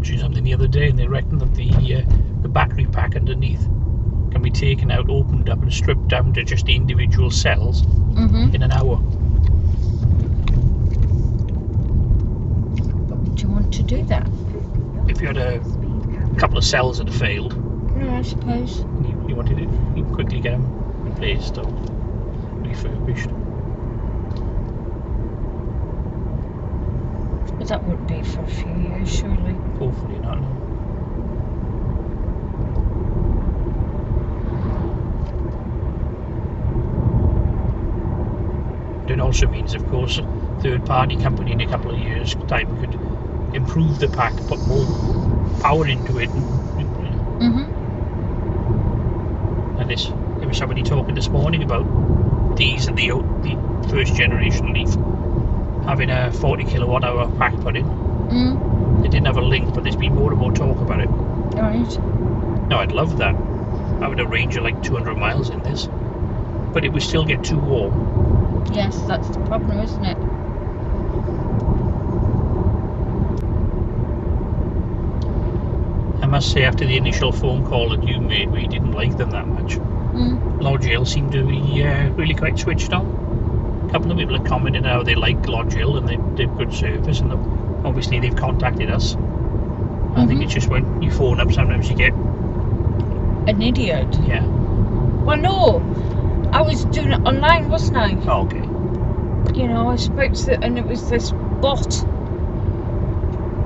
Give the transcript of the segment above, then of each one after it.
watching something the other day, and they reckon that the battery pack underneath can be taken out, opened up, and stripped down to just the individual cells in an hour. Do you want to do that? If you had a couple of cells that had failed, No, I suppose. and you wanted it, you could quickly get them replaced or refurbished. But that wouldn't be for a few years, surely. Hopefully not. No. It also means, of course, a third-party company in a couple of years' time could improve the pack, put more power into it. And there was somebody talking this morning about these and the first generation Leaf having a 40 kilowatt hour pack put in. They didn't have a link, but there's been more and more talk about it. Right. No, I'd love that. Having a range of like 200 miles in this, but it would still get too warm. Yes, that's the problem, isn't it? I must say, after the initial phone call that you made, we didn't like them that much. Lodge Hill seemed to be really quite switched on. A couple of people have commented how they like Lodge Hill and they've good service, and obviously they've contacted us. I think it's just when you phone up, sometimes you get an idiot. Yeah. Well, no, I was doing it online, wasn't I? Oh, okay. You know, I spoke to and it was this bot.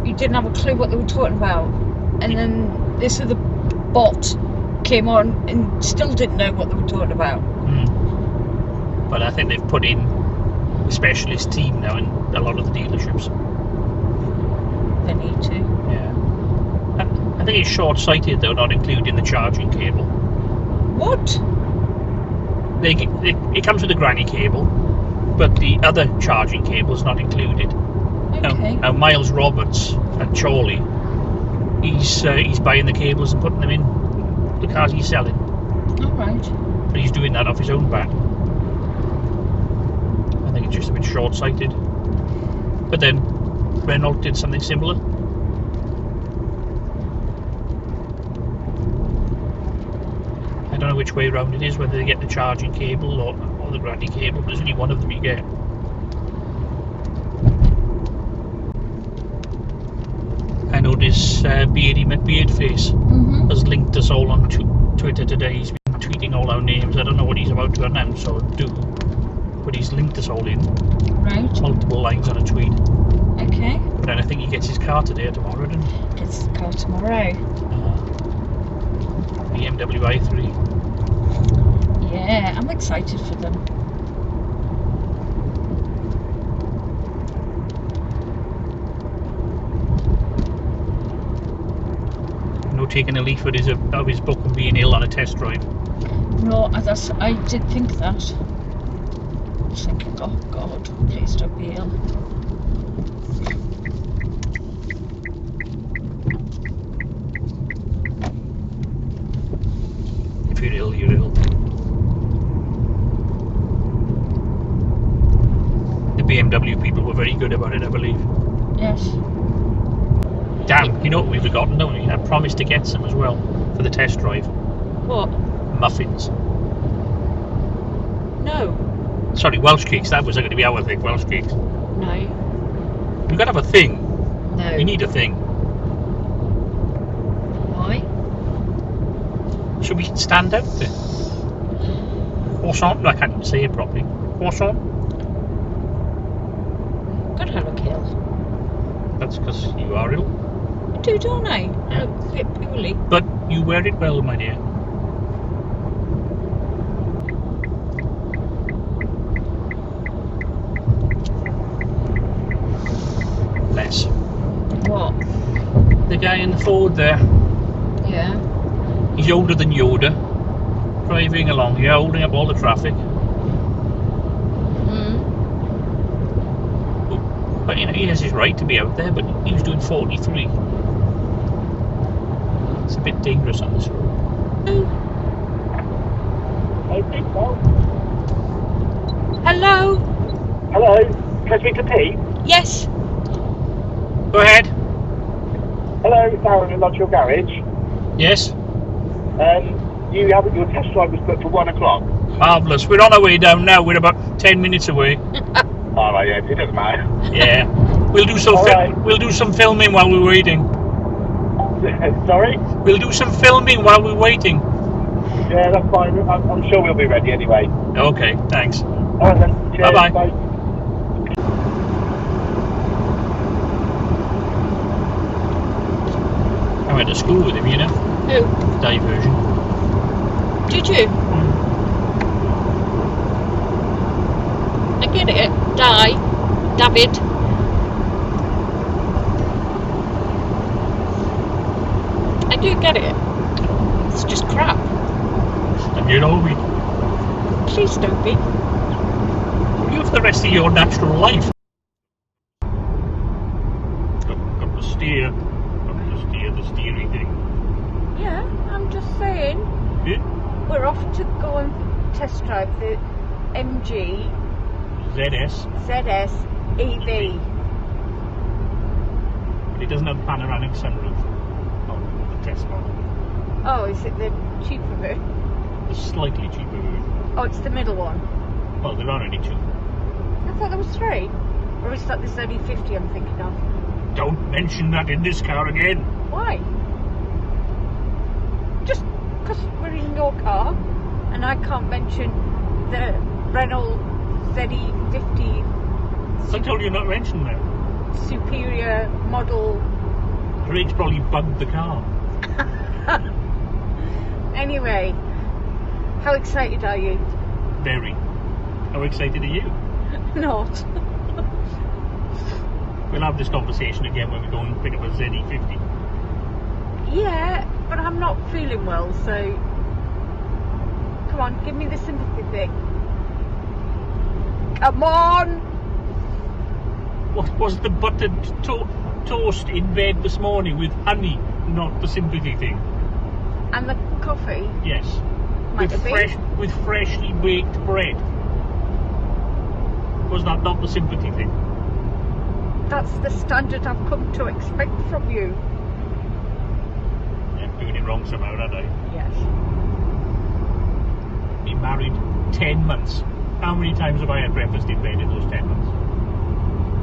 You didn't have a clue what they were talking about, and then this other bot came on and still didn't know what they were talking about. But I think they've put in a specialist team now in a lot of the dealerships. They need to. Yeah. I think it's short-sighted though, not including the charging cable. What? It comes with a granny cable, but the other charging cable is not included. Okay. Now Miles Roberts at Chorley, he's buying the cables and putting them in the cars he's selling. All right. But he's doing that off his own bat. I think it's just a bit short-sighted. But then Renault did something similar. I don't know which way around it is, whether they get the charging cable or the granny cable, but there's only one of them you get. I know this Beardy McBeardface has linked us all on Twitter today. He's been tweeting all our names. I don't know what he's about to announce or do, but he's linked us all in. Right. Multiple lines on a tweet. Okay. But then I think he gets his car today or tomorrow, doesn't he? Gets the car tomorrow. BMW i3. Yeah, I'm excited for them. No taking a leaf of his book and being ill on a test drive. No, I did think that. I was thinking, oh God, please don't be ill. If you're ill, you're ill. The BMW people were very good about it, I believe. Yes. Damn, you know what we've forgotten, don't we? I promised to get some as well for the test drive. What? Muffins. No. Sorry, Welsh cakes. That was going to be our thing, Welsh cakes. No. We've got to have a thing. No. We need a thing. Why? Should we stand out there? Croissant? No, I can't even say it properly. Croissant? Gotta look ill. That's because you are ill. I do, don't I? Yeah. I look a bit poorly. But you wear it well, my dear. Less. What? The guy in the Ford there, Yeah. he's older than Yoda, driving along here, holding up all the traffic. But you know, he has his right to be out there, but he was doing 43. It's a bit dangerous on this road. Hello? Hello, can I speak to Pete? Yes. Go ahead. Hello, it's Aaron at Lodge Hill Garage. Yes? Your test drive was booked for 1 o'clock. Marvellous. We're on our way down now. We're about 10 minutes away. Alright, yeah, it doesn't matter. Yeah. We'll do some we'll do some filming while we're waiting. Sorry? We'll do some filming while we're waiting. Yeah, that's fine. I'm sure we'll be ready anyway. Okay, thanks. Alright then. Cheers. Bye-bye. Bye. I went to school with him, you know. Who? Diversion. Did you? I get it. David. I do get it. It's just crap. And you know, Please don't be. you have the rest of your natural life. Got the steer. The steering thing. Yeah, I'm just saying. Yeah. We're off to go and test drive the MG ZSev. But it doesn't have panoramic sunroof on the test model. Oh, is it the cheaper version? It's slightly cheaper version. Oh, it's the middle one. Well, there are only two. I thought there was 3. Or is that the ZE50 I'm thinking of? Don't mention that in this car again. Why? Just because we're in your car and I can't mention the Renault ZE50 I told you not to mention that. superior model. Craig's probably bugged the car. Anyway, how excited are you? Very. How excited are you? Not. We'll have this conversation again when we go and pick up a ZE50. Yeah, but I'm not feeling well, so come on, give me the sympathy thing. Come on! What was the buttered toast in bed this morning with honey, not the sympathy thing? And the coffee? Yes. Might have been. With freshly baked bread. Was that not the sympathy thing? That's the standard I've come to expect from you. I'm doing it wrong somehow, aren't I? Yes. Been married 10 months. How many times have I had breakfast in bed in those 10 months?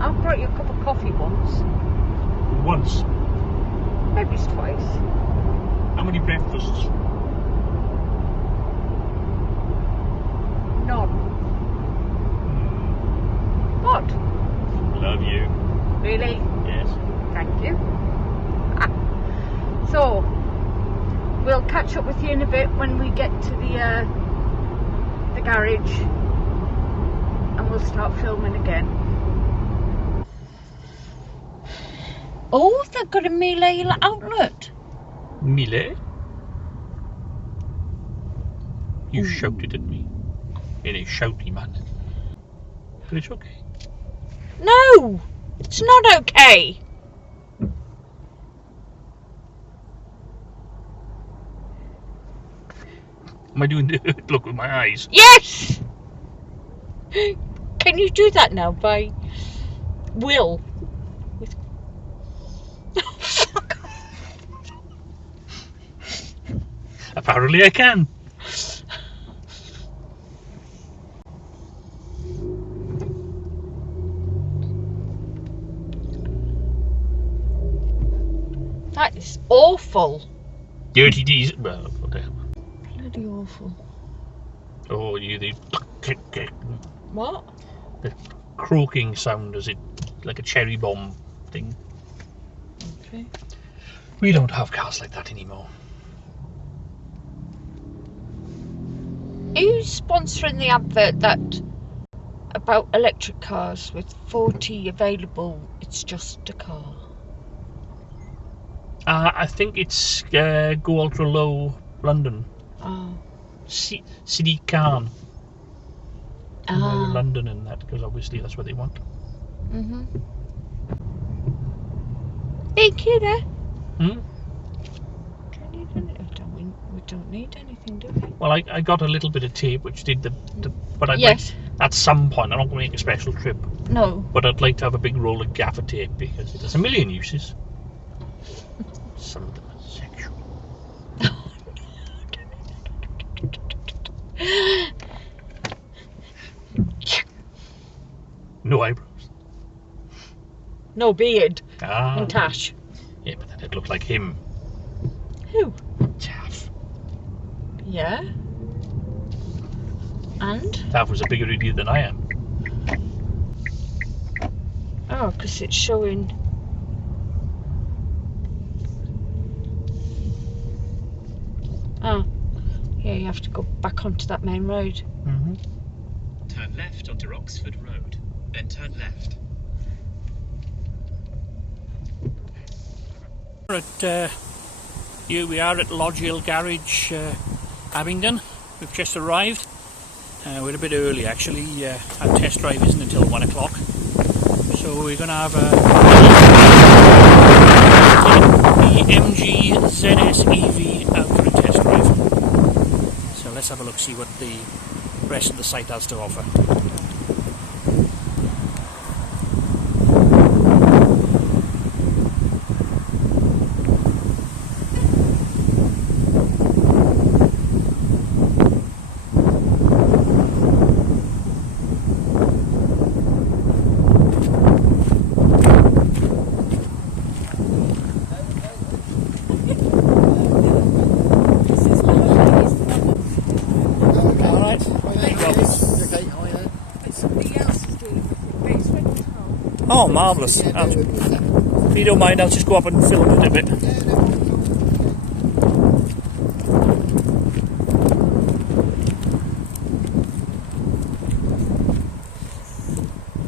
I brought you a cup of coffee once. Once. Maybe it's twice. How many breakfasts? None. What? Love you. Really? Yes. Thank you. So, we'll catch up with you in a bit when we get to the garage and we'll start filming again. Oh, they've got a Miele outlet. Miele? You shouted at me in a shouty manner. But it's okay. No! It's not okay! Am I doing the look with my eyes? Yes! Can you do that now by will? With... Oh, fuck off. Apparently I can. That is awful. Dirty diesel. Well, whatever. Bloody awful. Oh, you the What? the croaking sound as it like a cherry bomb thing. Okay. We don't have cars like that anymore. Who's sponsoring the advert that about electric cars with 40 available? It's just a car. I think it's Go Ultra Low London. Oh. City Khan. Ah. London and that, because obviously that's what they want. Mhm. Thank you there. Hmm? We don't need anything, do we? Well, I got a little bit of tape which did the but I'd Yes. like, at some point, I'm not going to make a special trip, No. but I'd like to have a big roll of gaffer tape because it has a million uses. Something sexual. No eyebrows. No beard. Ah. And tash. Yeah, but then it looked like him. Who? Taff. Yeah. And? Taff was a bigger idiot than I am. Oh, because it's showing. Oh. Yeah, you have to go back onto that main road. Mm-hmm. Turn left onto Oxford Road, then turn left. Here we are at Lodge Hill Garage Abingdon. We've just arrived. We're a bit early actually. Our test drive isn't until 1 o'clock. So we're going to have the MG ZSev out for a test drive. So let's have a look, see what the rest of the site has to offer. Oh, marvellous. If you don't mind, I'll just go up and film it a bit.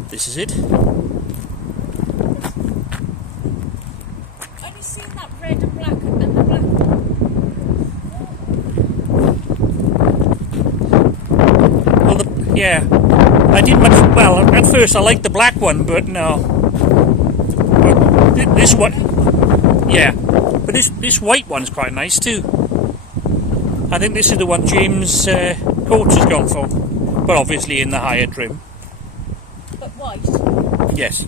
This is it. Have you seen that red and black and the black one? Well, yeah. I didn't much. Well, at first I liked the black one, but no. But this one, yeah. But this white one's quite nice too. I think this is the one James Coates has gone for, but obviously in the higher trim. But white? Yes.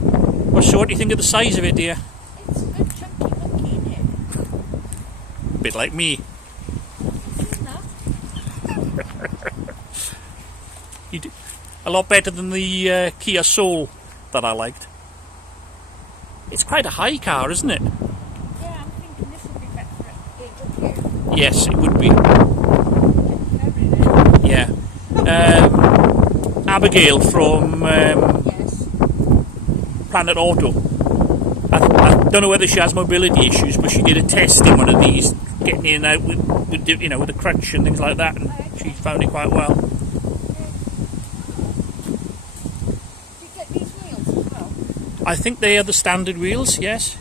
Well, so what do you think of the size of it, dear? It's a good chunky monkey, isn't it? A bit like me. You do a lot better than the Kia Soul that I liked. It's quite a high car, isn't it? Yeah, I'm thinking this would be better at here. Yes, it would be. Yeah. Abigail from Yes. Planet Auto. I don't know whether she has mobility issues, but she did a test in one of these, getting in and out with with a crutch and things like that, and she found it quite well. Did you get these wheels as well? I think they are the standard wheels, yes.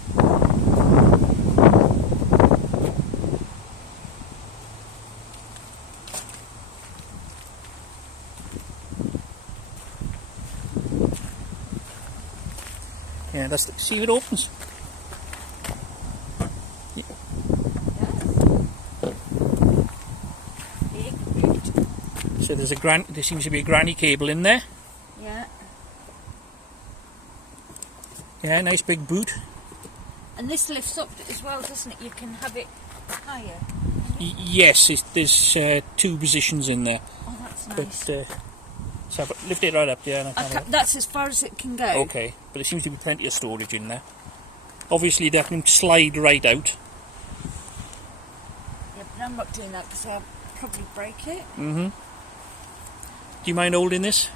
Yeah, see if it opens. Yeah. Big boot. So there seems to be a granny cable in there. Yeah. Yeah, nice big boot. And this lifts up as well, doesn't it? You can have it higher. Yes, there's two positions in there. Oh, that's nice. But so lift it right up, yeah. That's as far as it can go. Okay, but there seems to be plenty of storage in there. Obviously, that can slide right out. Yeah, but I'm not doing that because I'll probably break it. Mm-hmm. Do you mind holding this?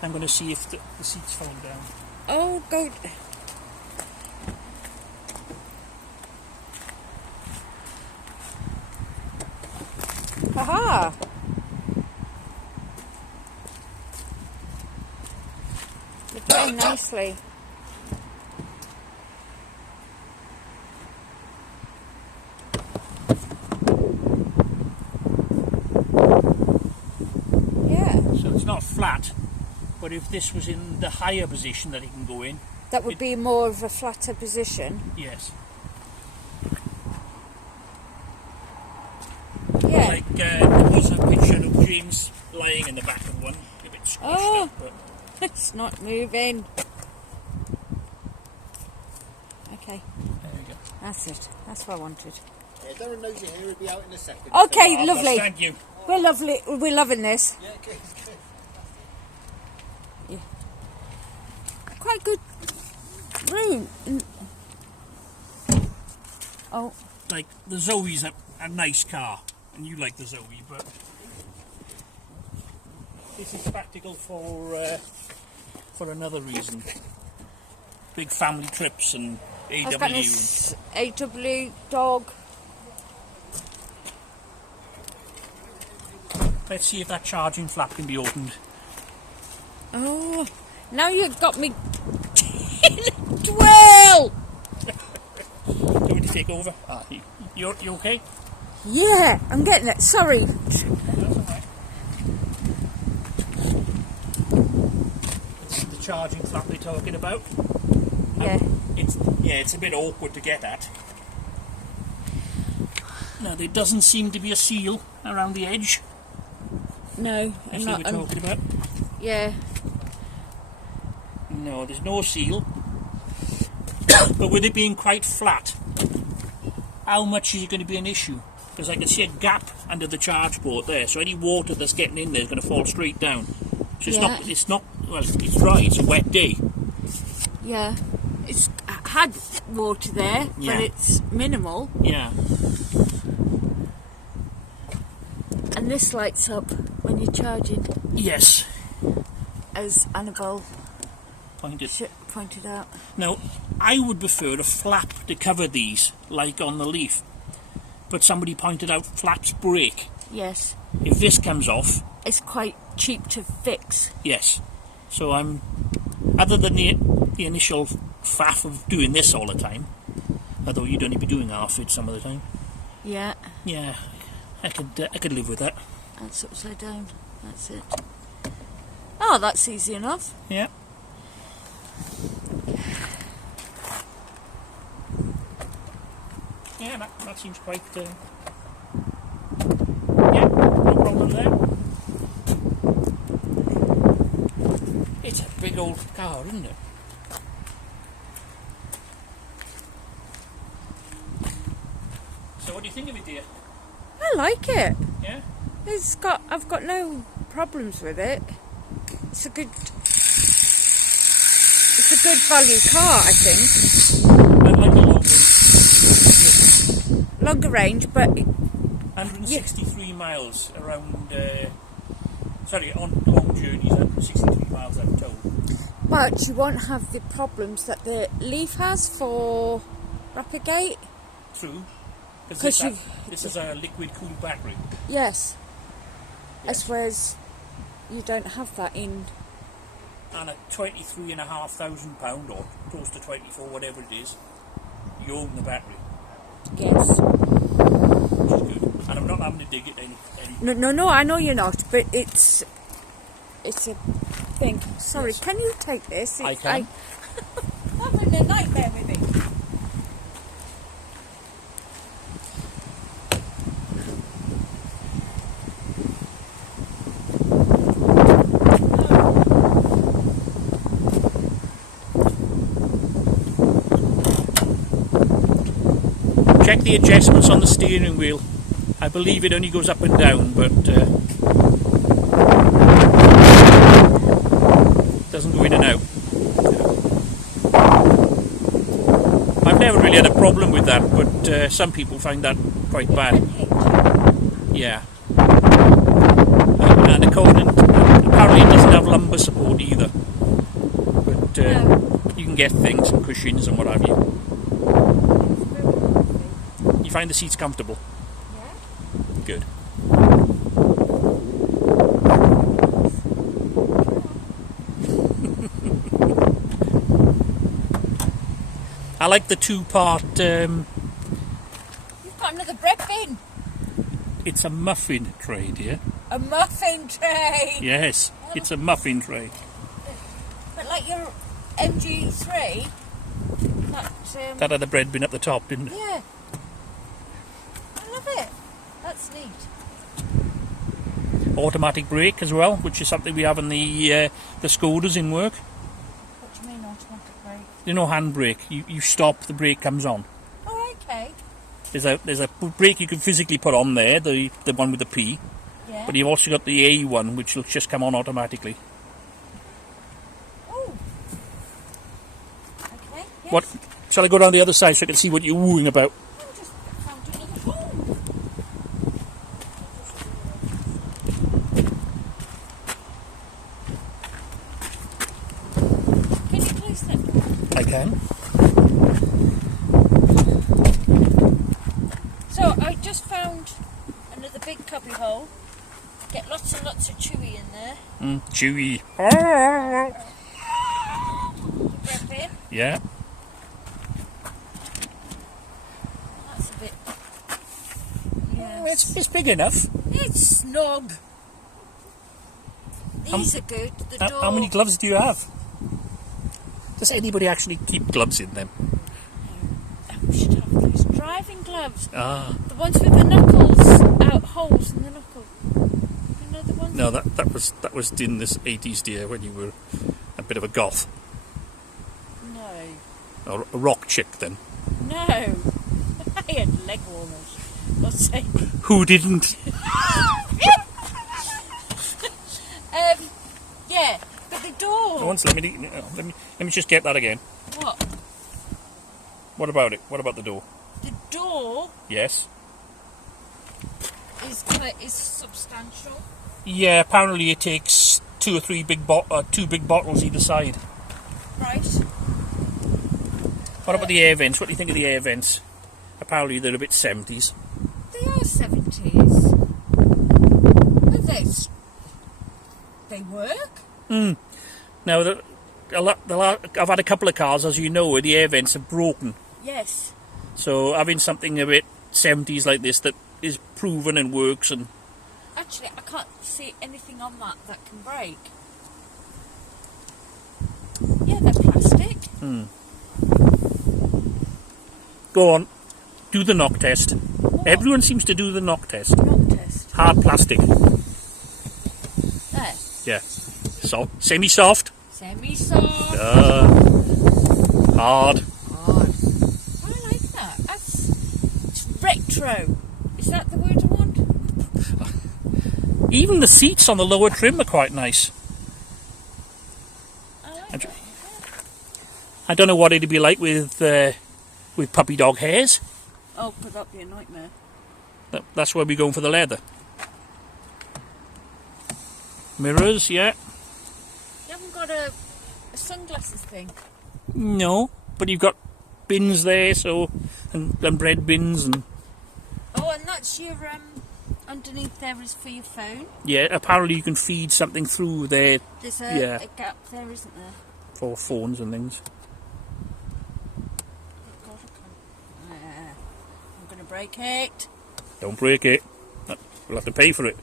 I'm going to see if the seats fall down. Oh, go. Haha! You're playing nicely. Yeah. So it's not flat, but if this was in the higher position that it can go in. That would be more of a flatter position. Yes. Yeah. Like there was a picture of James lying in the back of one, a bit squashed up, but It's not moving. Okay. There we go. That's it. That's what I wanted. Yeah, Darren knows you're here. He'll be out in a second. Okay, lovely. Thank you. We're lovely. We're loving this. Yeah, good. Yeah. Quite good room. Oh. Like, the Zoe's a nice car, and you like the Zoe, but this is practical for another reason. Big family trips and I've got this AW dog. Let's see if that charging flap can be opened. Oh, now you've got me. Dwell. Do you want me to take over? You okay? Yeah, I'm getting it. Sorry. That's alright. This is the charging flap they're talking about. Yeah. It's a bit awkward to get at. Now there doesn't seem to be a seal around the edge. No, I'm That's not. what we're talking about. Yeah. No, there's no seal. But with it being quite flat, how much is it going to be an issue? Because I can see a gap under the charge port there, so any water that's getting in there is going to fall straight down. So it's not. Well, it's dry. It's a wet day. Yeah. It's had water there, Yeah. but it's minimal. Yeah. And this lights up when you're charging, Yes. as Annabelle Pointed. out. Now, I would prefer a flap to cover these, like on the Leaf. But somebody pointed out flaps break. Yes. If this comes off, It's quite cheap to fix. yes. So I'm, other than the initial faff of doing this all the time, although you'd only be doing half it some of the time. Yeah. Yeah, I could live with that. That's upside down. That's it. Oh, that's easy enough. Yeah. Yeah, that seems quite. Yeah, no problem there. It's a big old car, isn't it? So, what do you think of it, dear? I like it. Yeah. I've got no problems with it. It's a good value car, I think. I'd like a Longer range, but 163 miles around. On long journeys, 163 miles I'm told. but you won't have the problems that the Leaf has for rapid gate. True. Because this is a liquid cooled battery. Yes. Yes. As whereas you don't have that in. And at £23,500 or close to 24, whatever it is, you own the battery, Yes. which is good. And I'm not having to dig it any. No, I know you're not, but it's a thing. Sorry, Yes. can you take this? I can. I'm having a nightmare with it. Check the adjustments on the steering wheel. I believe it only goes up and down, but doesn't go in and out. I've never really had a problem with that, but some people find that quite bad. Yeah. And apparently it doesn't have lumbar support either. But you can get things and cushions and what have you. You find the seats comfortable? Yeah. Good. I like the two-part. You've got another bread bin. It's a muffin tray, dear. A muffin tray. Yes, it's a muffin tray. But like your MG3. That had the bread bin at the top, didn't it? Yeah. I love it. That's neat. automatic brake as well, which is something we have in the Skodas in work. What do you mean automatic brake? You know, handbrake. You stop, the brake comes on. Oh, okay. There's a brake you can physically put on there, the one with the P. Yeah. But you've also got the A one, which will just come on automatically. Oh. Okay. Yes. What? Shall I go down the other side so I can see what you're wooing about? I just found another hole. Can you close that? I can. So I just found another big cubby hole. Get lots and lots of chewy in there. Chewy. Grab in. Yeah. That's a bit. Yeah. It's big enough. It's snug. These are good. The door. How many gloves do you have? Does anybody actually keep gloves in them? We should have those driving gloves. Ah. The ones with the knuckles out, holes in the knuckle. You know the ones. No, that was in this 80s, dear, when you were a bit of a goth. No. Or a rock chick, then. No. I had leg warmers. What's say? Who didn't? Yeah, but the door. Once, let me just get that again. What? What about it? What about the door? The door Yes. is substantial. Yeah, apparently it takes two big bottles either side. Right. What about the air vents? What do you think of the air vents? Apparently they're a bit 70s. They are 70s. Well, they work. Now, I've had a couple of cars, as you know, where the air vents are broken. Yes. So having something a bit 70s like this that is proven and works, and Actually, I can't see anything on that can break. Yeah, they're plastic. go on, do the knock test. What? Everyone seems to do the knock test. Knock test. Hard plastic. There. Yeah. So semi-soft. Semi-soft. Hard. Hard. I like that. It's retro. Is that the word I want? Even the seats on the lower trim are quite nice. I like it. I don't know what it'd be like with puppy dog hairs. Oh, but that'd be a nightmare. That's where we're going for the leather. Mirrors, yeah. You haven't got a sunglasses thing? No, but you've got bins there, so and bread bins and. Oh, and that's your underneath there is for your phone. Yeah, apparently you can feed something through there. There's Yeah. a gap there, isn't there? For phones and things. Oh God, I can't. I'm going to break it. Don't break it. We'll have to pay for it.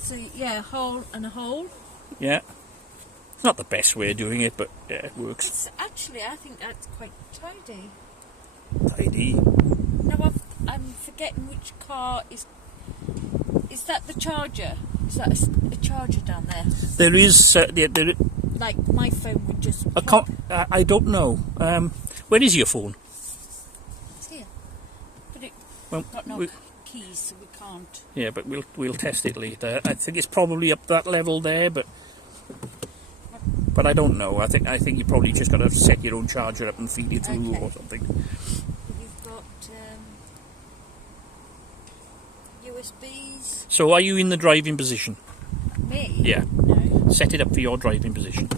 So yeah, a hole and a hole. Yeah. It's not the best way of doing it, but yeah, it works. It's actually, I think that's quite tidy. Tidy. No, I'm forgetting which car is. Is that the charger? Is that a charger down there? There is. There. Like my phone would just. I don't know. Where is your phone? It's here, but it Well, got no keys, so we can't. yeah, but we'll test it later. I think it's probably up that level there, but I don't know. I think you probably just got to set your own charger up and feed it through Okay. or something. You've got USBs. So, are you in the driving position? Me? Yeah. No. Set it up for your driving position.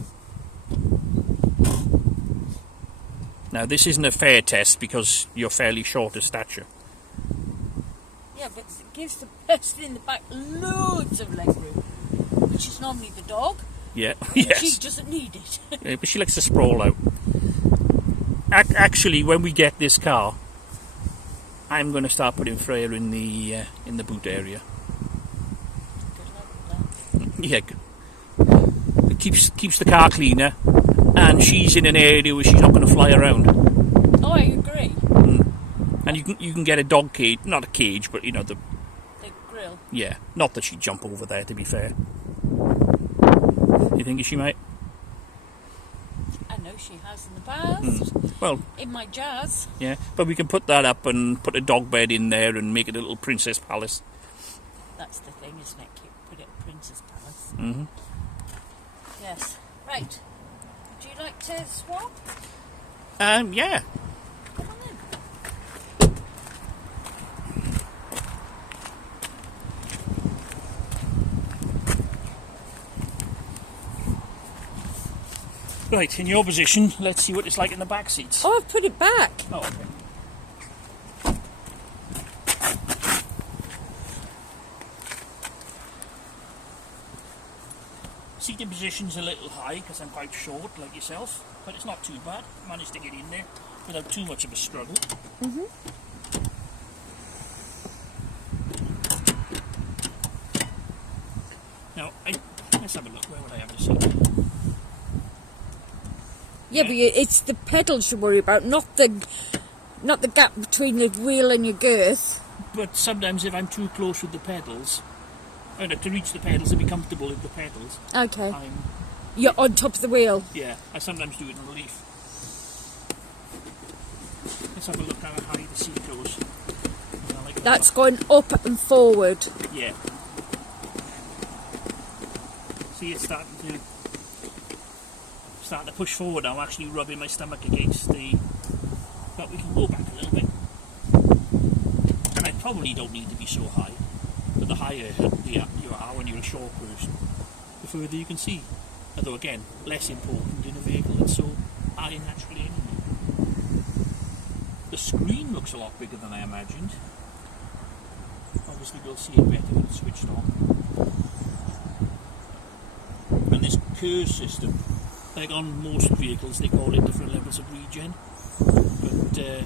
Now, this isn't a fair test because you're fairly short of stature. Yeah, but it gives the person in the back loads of leg room, which is normally the dog. Yeah. She Yes. doesn't need it. Yeah, but she likes to sprawl out. Actually, when we get this car, I'm going to start putting Freya in the boot area. Good luck with that. Yeah, it keeps the car cleaner, and she's in an area where she's not going to fly around. Oh, I agree. And you can get a dog cage, not a cage, but you know the grill. Yeah, not that she'd jump over there, to be fair. You think she might? I know she has in the past. Well, In my jazz. yeah, but we can put that up and put a dog bed in there and make it a little princess palace. That's the thing, isn't it? Put it at Princess Palace. Mm-hmm. Yes. Right. Would you like to swap? Yeah. Come on then. Right, in your position, let's see what it's like in the back seats. Oh, I've put it back. Oh, okay. Seating position's a little high because I'm quite short, like yourself, but it's not too bad. Managed to get in there without too much of a struggle. Mm-hmm. Now, let's have a look. Where would I have the seat? Yeah, but it's the pedals you worry about, not the gap between the wheel and your girth. But sometimes if I'm too close with the pedals, I know, to reach the pedals and be comfortable with the pedals, Okay. You're on top of the wheel. yeah, I sometimes do it in relief. Let's have a look how high the seat goes. I like That's going up and forward. Yeah. See, it's starting to push forward. I'm actually rubbing my stomach against the... But we can go back a little bit. And I probably don't need to be so high. But the higher you are when you're a short person, the further you can see. Although again, less important in a vehicle that's so high naturally anyway. The screen looks a lot bigger than I imagined. Obviously we'll see it better when it's switched on. And this curve system, like on most vehicles they call it different levels of regen, but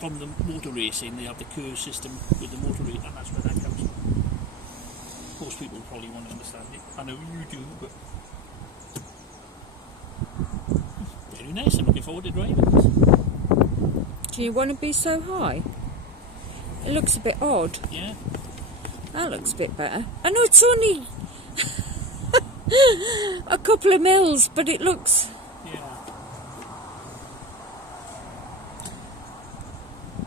from the motor racing they have the curve system with the motor racing, and that's where that comes from. Most people probably won't understand it. I know you do, but very nice. I'm looking forward to driving this. Do you want to be so high? It looks a bit odd. Yeah. That looks a bit better. I know it's only a couple of mils, but it looks... Yeah.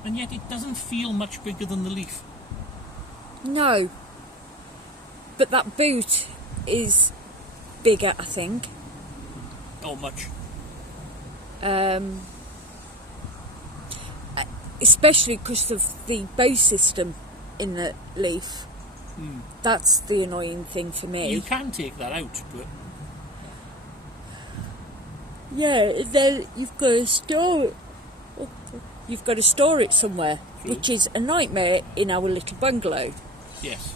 And yet it doesn't feel much bigger than the Leaf. No. But that boot is bigger, I think. Oh, much. Especially because of the bow system in the Leaf. That's the annoying thing for me. You can take that out, but... Yeah, then you've got to store it. You've got to store it somewhere, True. which is a nightmare in our little bungalow. Yes.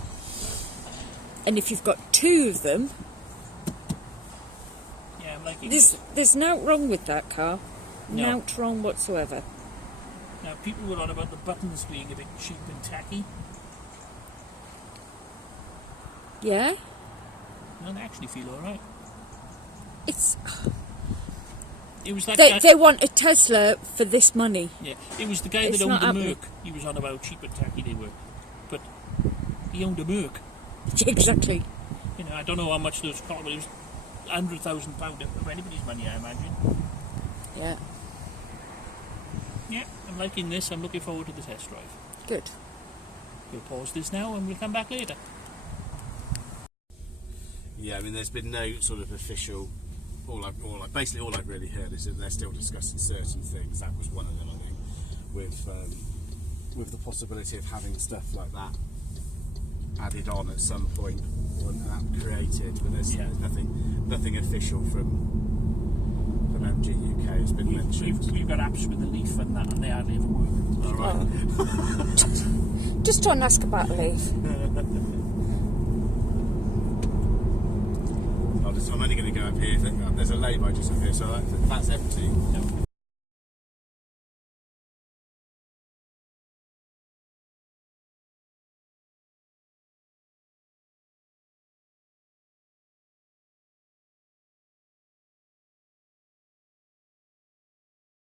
And if you've got two of them, Yeah, I'm liking there's no wrong with that car. No. Not wrong whatsoever. Now, people were on about the buttons being a bit cheap and tacky. Yeah, No, they actually feel alright. it's It was that guy... they want a Tesla for this money. Yeah, it was the guy It's that owned not the happening. Merc. He was on about how cheap and tacky they were. But he owned a Merc. Exactly. You know, I don't know how much those cost, but it was £100,000 of anybody's money, I imagine. Yeah, Yeah, I'm liking this. I'm looking forward to the test drive. good. We'll pause this now and we'll come back later. Yeah, I mean, there's been no sort of official. Basically all I've really heard is that they're still discussing certain things. That was one of them, I think, with the possibility of having stuff like that added on at some point, or that created. But there's nothing official from MG UK has been mentioned. We've got apps with the Leaf and that, and they hardly ever work. All right. Just don't ask about a Leaf. I'm only going to go up here. There's a lay-by just up here, so that's empty. No.